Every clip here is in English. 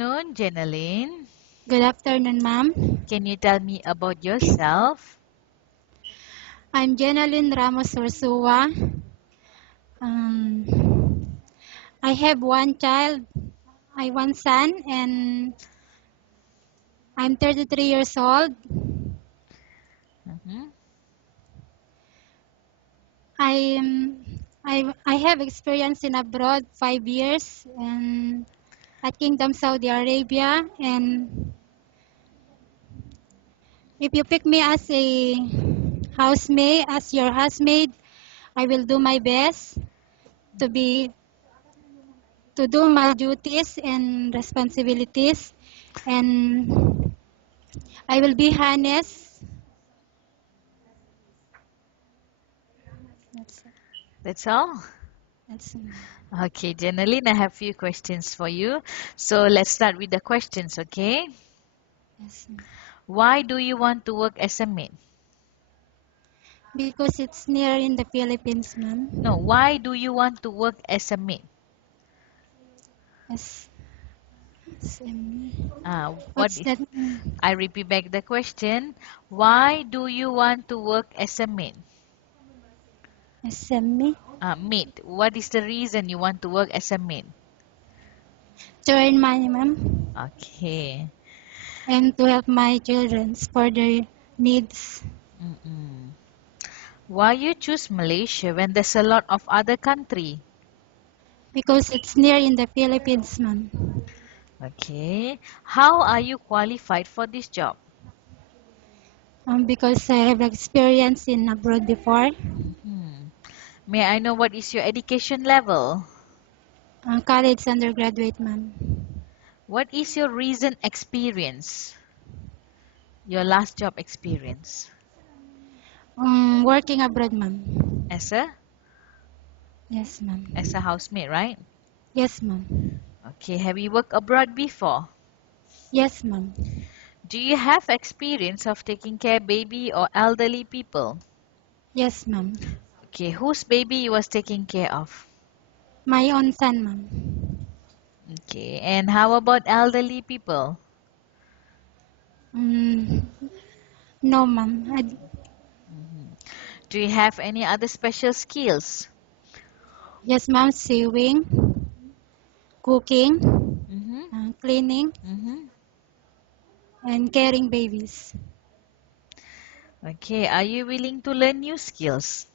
afternoon, Jeneline. Good afternoon, ma'am. Can you tell me about yourself? I'm Jenaline Ramos Ursua. I have one child, one son, and I'm 33 years old. Mhm. I have experience in abroad 5 years and at Kingdom Saudi Arabia. And if you pick me as a housemaid, as your housemaid, I will do my best to be to do my duties and responsibilities, and I will be honest. That's it. That's all? That's Okay, Jeneline, I have few questions for you. So let's start with the questions, okay? yes. Why do you want to work as a maid? Because it's near in the Philippines, No, ma'am. why do you want to work as a maid? Yes. What What's is, that? I repeat back the question. Why do you want to work as a maid? SME. Maid. What is the reason you want to work as a maid? To earn money, ma'am, Okay. and to help my children for their needs. Mm-mm. Why you choose Malaysia when there's a lot of other country? Because it's near in the Philippines, ma'am. Okay. How are you qualified for this job? Because I have experience in abroad before. Hmm. May I know what is your education level? College undergraduate, ma'am. What is your recent experience? Your last job experience? Working abroad, ma'am. As a Yes, as a ma'am. housemaid, right? Yes, ma'am. Okay. Have you worked abroad before? Yes, ma'am. Do you have experience of taking care baby or elderly people? Yes, ma'am. Okay. Whose baby you was taking care of? My own son, ma'am. Okay. And how about elderly people? Mm, no, ma'am. Mhm. Do you have any other special skills? Yes, ma'am. Sewing, cooking, Mm-hmm. cleaning, Mm-hmm. and caring babies. Okay. Are you willing to learn new skills?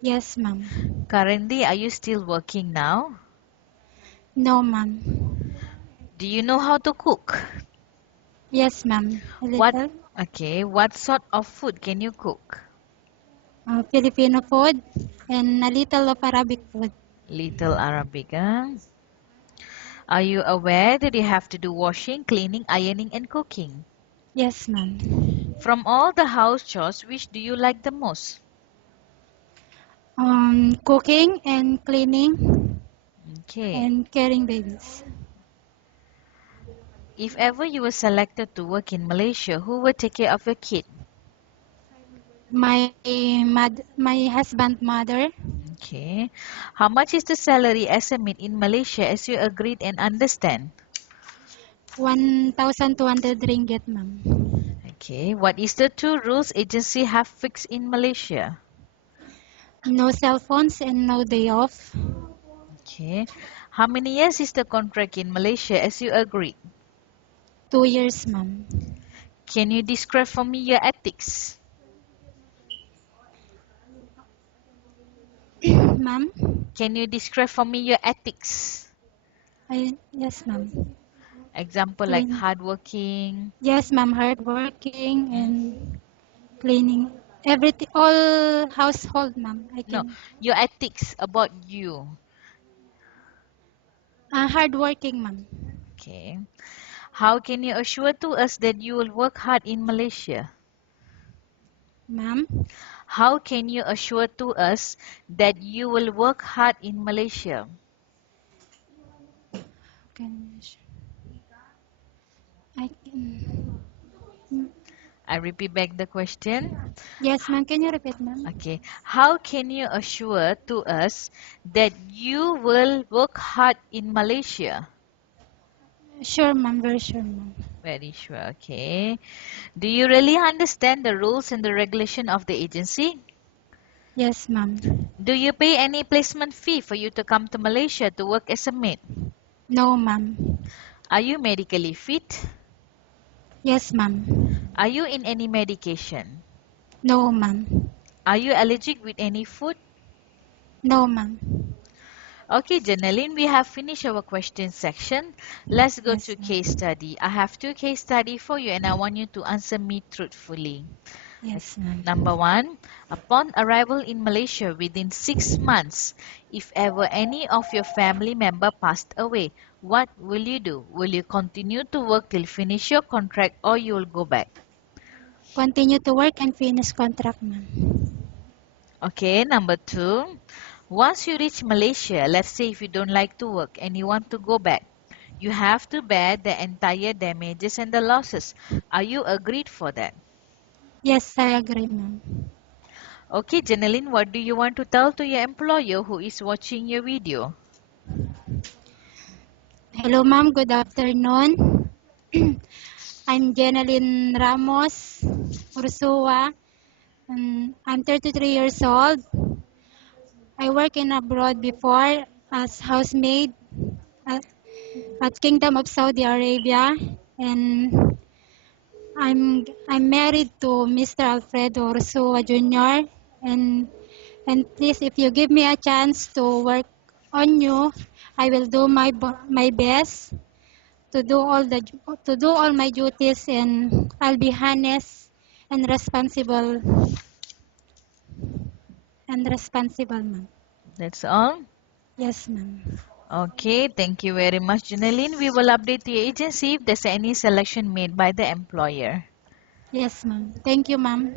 Yes, ma'am. Currently, are you still working now? No, ma'am. Do you know how to cook? Yes, ma'am. A What? little. Okay. What sort of food can you cook? Filipino food and a little of Arabic food. Little Arabic, huh? Are you aware that you have to do washing, cleaning, ironing, and cooking? Yes, ma'am. From all the house chores, which do you like the most? Cooking and cleaning Okay. and caring babies. If ever you were selected to work in Malaysia, who will take care of your kid? My husband mother, Okay. How much is the salary estimate in Malaysia as you agreed and understand? 1,200 ringgit, ma'am. Okay. What is the two rules agency have fixed in Malaysia? No cell phones and no day off. Okay. How many years is the contract in Malaysia as you agreed? 2 years, ma'am. Can you describe for me your ethics? Ma'am? Can you describe for me your ethics? Yes, ma'am. Example like Clean. hardworking. Yes, ma'am. Hardworking Hmm? and cleaning. Everything, all household, ma'am. I No, can. your ethics about you. Hardworking, ma'am. Okay. How can you assure to us that you will work hard in Malaysia? Ma'am? How can you assure to us that you will work hard in Malaysia? Can, I can. I repeat back the question. Yes, ma'am. Can you repeat, ma'am? Okay. How can you assure to us that you will work hard in Malaysia? Sure, ma'am. Very sure, ma'am. Very sure. Okay. Do you really understand the rules and the regulation of the agency? Yes, ma'am. Do you pay any placement fee for you to come to Malaysia to work as a maid? No, ma'am. Are you medically fit? Yes, ma'am. Are you in any medication? No, ma'am. Are you allergic with any food? No, ma'am. Okay, Janelle, we have finished our question section. Let's go Yes, to case ma'am. study. I have two case study for you and I want you to answer me truthfully. Yes, ma'am. Number one, upon arrival in Malaysia within 6 months, if ever any of your family member passed away, what will you do? Will you continue to work till finish your contract or you will go back? Continue to work and finish contract, ma'am. Okay, number two, once you reach Malaysia, let's say if you don't like to work and you want to go back, you have to bear the entire damages and the losses. Are you agreed for that? Yes, I agree, ma'am. Okay, Janeline, what do you want to tell to your employer who is watching your video? Hello, ma'am. Good afternoon. I'm Jeneline Ramos Ursua. I'm 33 years old. I work in abroad before as housemaid at, at Kingdom of Saudi Arabia, and I'm married to Mr. Alfredo Ursua Jr. and please, if you give me a chance to work on you, I will do my best to do all my duties, and I'll be honest and responsible, ma'am. That's all. Yes, ma'am. Okay, thank you very much, Janeline. We will update the agency if there's any selection made by the employer. Yes, ma'am. Thank you, ma'am.